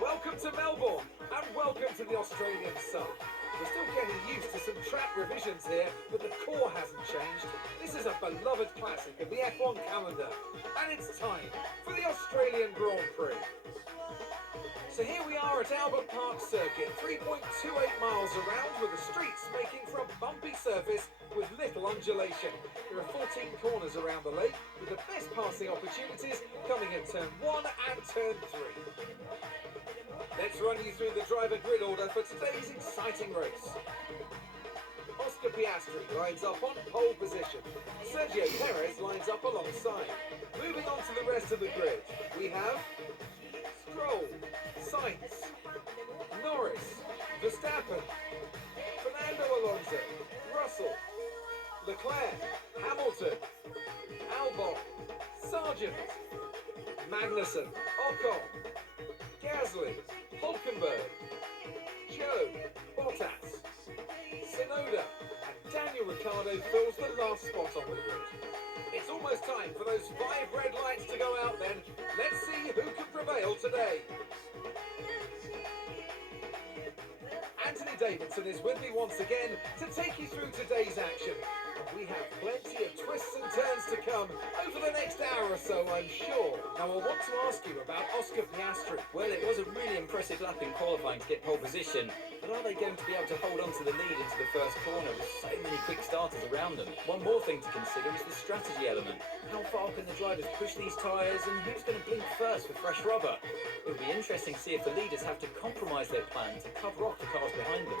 Welcome to Melbourne, and welcome to the Australian sun. We're still getting used to some track revisions here, but the core hasn't changed. This is a beloved classic of the F1 calendar, and it's time for the Australian Grand Prix. So here we are at Albert Park Circuit, 3.28 miles around, with the streets making for a bumpy surface with little undulation. There are 14 corners around the lake, with the best passing opportunities coming at turn 1 and turn 3. Let's run you through the driver grid order for today's exciting race. Oscar Piastri lines up on pole position. Sergio Perez lines up alongside. Moving on to the rest of the grid, we have Stroll, Sainz, Norris, Verstappen, Fernando Alonso, Russell, Leclerc, Hamilton, Albon, Sargent, Magnussen, Ocon, Gasly, Hulkenberg, Joe, Bottas, Tsunoda, and Daniel Ricciardo fills the last spot on the grid. It's almost time for those 5 red lights to go out then. Let's see who can prevail today. Anthony Davidson is with me once again to take you through today's action. And we have plenty of twists and turns to come over the next hour or so, I'm sure. Now, I want to ask you about Oscar Piastri. Well, it was a really impressive lap in qualifying to get pole position, but are they going to be able to hold on to the lead into the first corner with so many quick starters around them? One more thing to consider is the strategy element. How far can the drivers push these tyres, and who's going to blink first for fresh rubber? It'll be interesting to see if the leaders have to compromise their plan to cover off the cars behind them.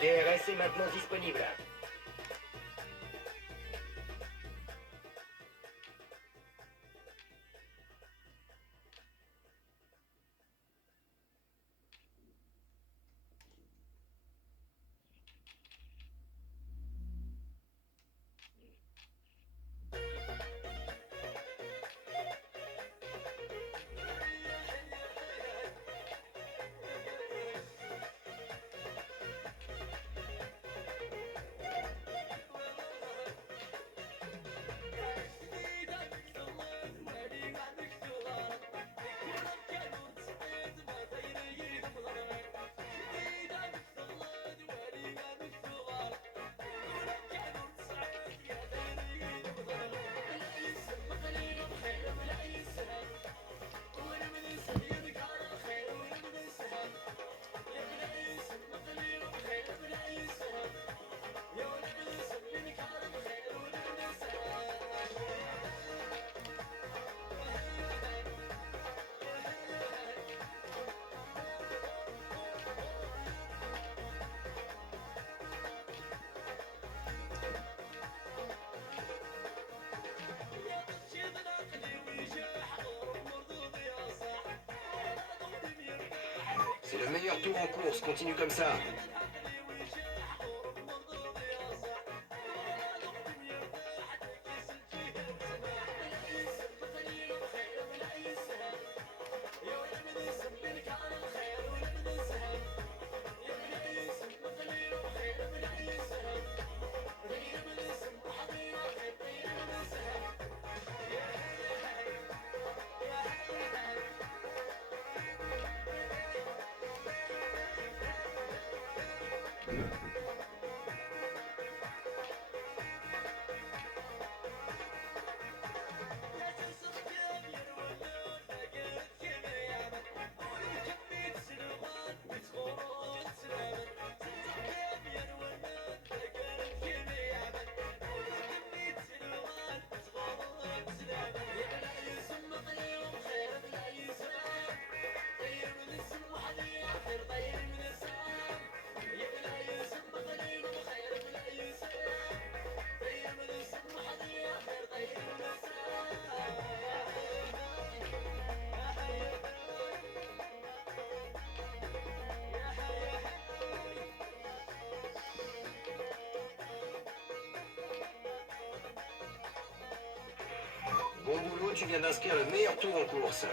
DRS est maintenant disponible. C'est le meilleur tour en course, continue comme ça. Bon boulot, tu viens d'inscrire le meilleur tour en course.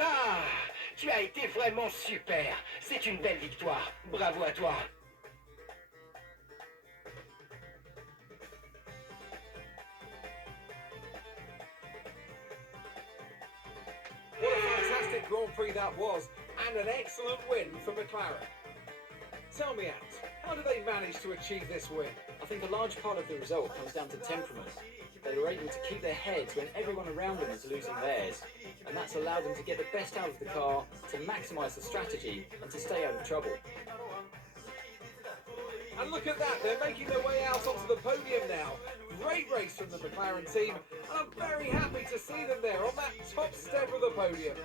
Ah, tu as été vraiment super. C'est une belle victoire. Bravo à toi. What a fantastic Grand Prix that was, and an excellent win for McLaren. Tell me, Ant, how did they manage to achieve this win? I think a large part of the result comes down to temperament. They were able to keep their heads when everyone around them was losing theirs, and that's allowed them to get the best out of the car, to maximise the strategy, and to stay out of trouble. And look at that, they're making their way out onto the podium now. great race from the McLaren team, and I'm very happy to see them there on that top step of the podium.